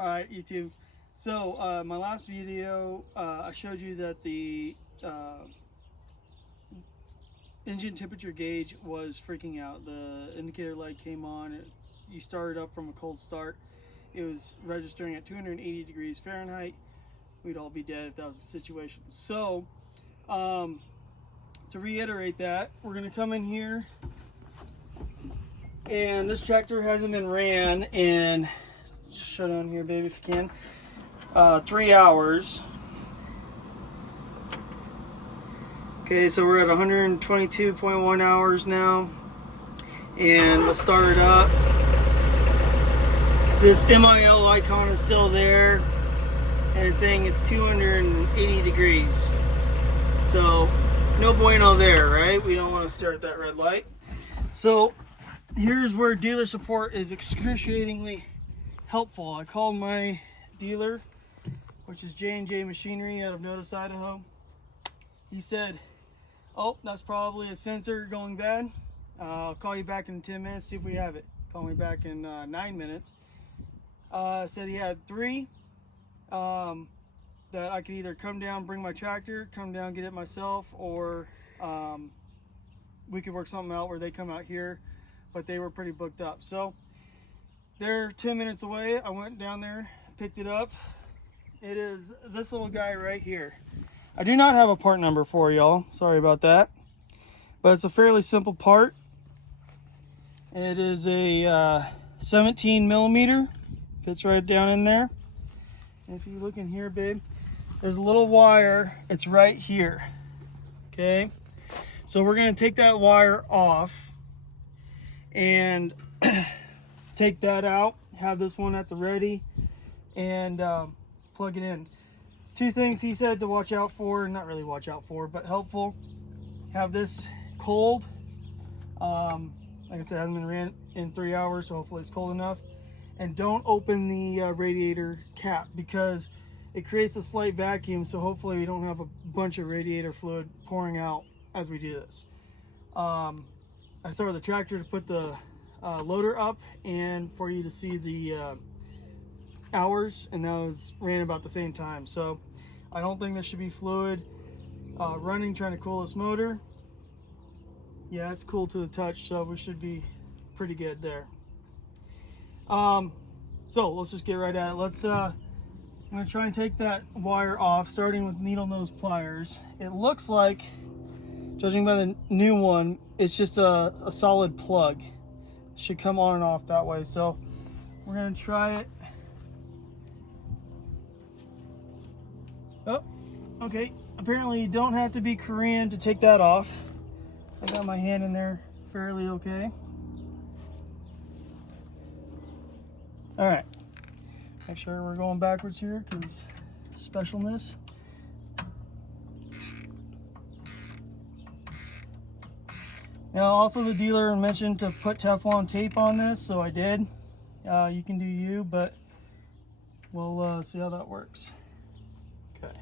Alright, YouTube. So, my last video, I showed you that the engine temperature gauge was freaking out. The indicator light came on. You started up from a cold start. It was registering at 280 degrees Fahrenheit. We'd all be dead if that was the situation. So, to reiterate that, we're going to come in here, and this tractor hasn't been ran in, shut on here baby if you can, 3 hours. Okay, so we're at 122.1 hours now, and we'll start it up. This MIL icon is still there, and it's saying it's 280 degrees. So, no bueno there, right? We don't want to start that red light. So, here's where dealer support is excruciatingly helpful. I called my dealer, which is J&J Machinery out of Notice, Idaho. He said, oh, that's probably a sensor going bad. I'll call you back in 10 minutes, see if we have it. Call me back in 9 minutes. Said he had 3 that I could either come down, bring my tractor, come down, get it myself, or we could work something out where they come out here, but they were pretty booked up. So they're 10 minutes away. I went down there, picked it up. It is this little guy right here. I do not have a part number for y'all, sorry about that, but it's a fairly simple part. It is a 17 millimeter, fits right down in there. And if you look in here, babe, there's a little wire, it's right here. Okay, so we're going to take that wire off and take that out, have this one at the ready, and plug it in. 2 things he said to watch out for, not really watch out for, but helpful. Have this cold. Like I said, it hasn't been ran in 3 hours, so hopefully it's cold enough. And don't open the radiator cap, because it creates a slight vacuum, so hopefully we don't have a bunch of radiator fluid pouring out as we do this. I started the tractor to put the loader up and for you to see the hours, and those ran about the same time. So I don't think there should be fluid running, trying to cool this motor. Yeah, it's cool to the touch, so we should be pretty good there. So let's just get right at it. I'm going to try and take that wire off, starting with needle nose pliers. It looks like, judging by the new one, it's just a solid plug. It should come on and off that way. So we're going to try it. Oh, okay. Apparently you don't have to be Korean to take that off. I got my hand in there fairly okay. All right. Make sure we're going backwards here, because specialness. Now, also the dealer mentioned to put Teflon tape on this, so I did. You can do you, but we'll see how that works. Okay.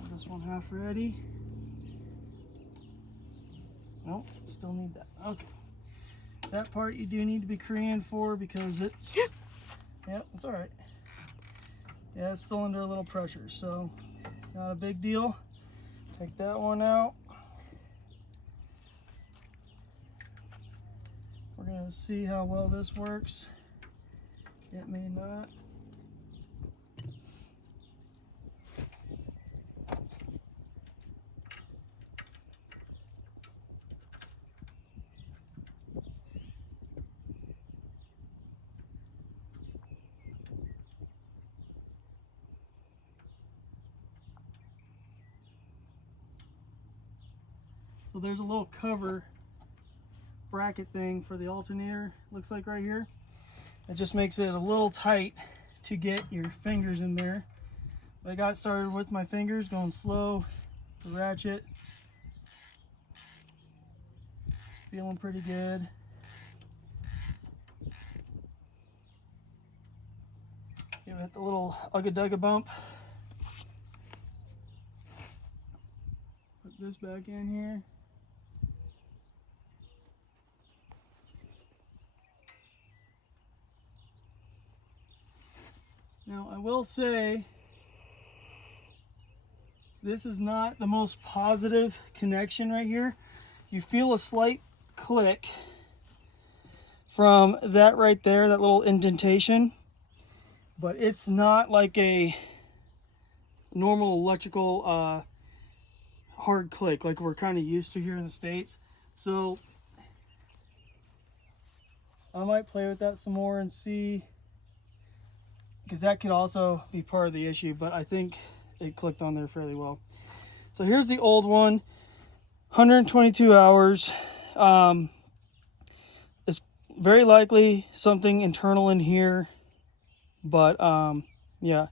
Have this one half ready. Nope, still need that. Okay. That part you do need to be Korean for, because it's, yeah, it's all right. Yeah, it's still under a little pressure, so not a big deal. Take that one out. We're gonna see how well this works. It may not. So there's a little cover bracket thing for the alternator, looks like right here. It just makes it a little tight to get your fingers in there. But I got started with my fingers, going slow, the ratchet. Feeling pretty good. Give it the little ugga-dugga bump. Put this back in here. Now I will say this is not the most positive connection right here. You feel a slight click from that right there, that little indentation, but it's not like a normal electrical hard click like we're kind of used to here in the States. So I might play with that some more and see, because that could also be part of the issue, but I think it clicked on there fairly well. So here's the old one, 122 hours. It's very likely something internal in here, but yeah.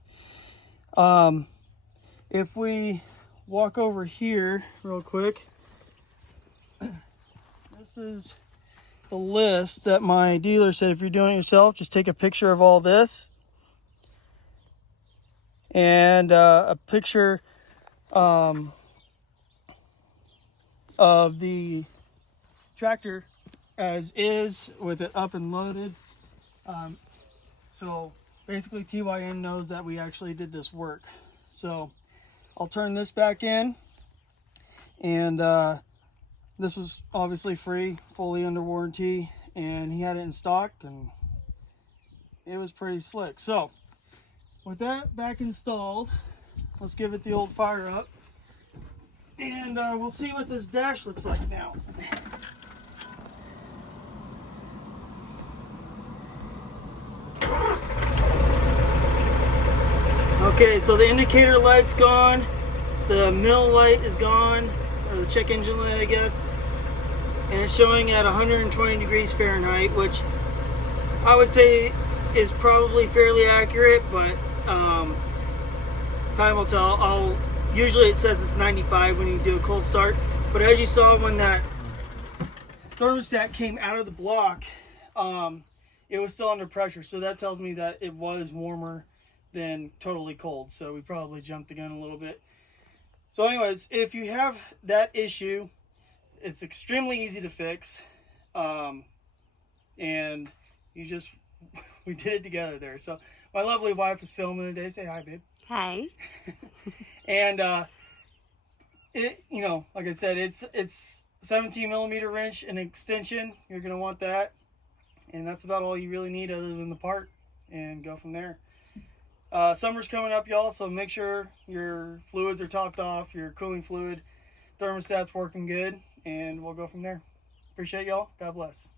If we walk over here real quick, this is the list that my dealer said if you're doing it yourself, just take a picture of all this and a picture of the tractor as is with it up and loaded. So basically TYM knows that we actually did this work. So I'll turn this back in, and this was obviously free, fully under warranty, and he had it in stock and it was pretty slick. So with that back installed, let's give it the old fire up, and we'll see what this dash looks like now. Okay, so the indicator light's gone, the mill light is gone, or the check engine light, I guess, and it's showing at 120 degrees Fahrenheit, which I would say is probably fairly accurate, but time will tell. Usually it says it's 95 when you do a cold start, but as you saw when that thermostat came out of the block, it was still under pressure, so that tells me that it was warmer than totally cold, so we probably jumped the gun a little bit. So anyways, if you have that issue, it's extremely easy to fix, and we did it together there. So my lovely wife is filming today. Say hi, babe. Hi. And it, you know, like I said, it's 17 millimeter wrench and extension. You're gonna want that, and that's about all you really need other than the part, and go from there. Summer's coming up, y'all, so make sure your fluids are topped off, your cooling fluid, thermostat's working good, and we'll go from there. Appreciate y'all. God bless.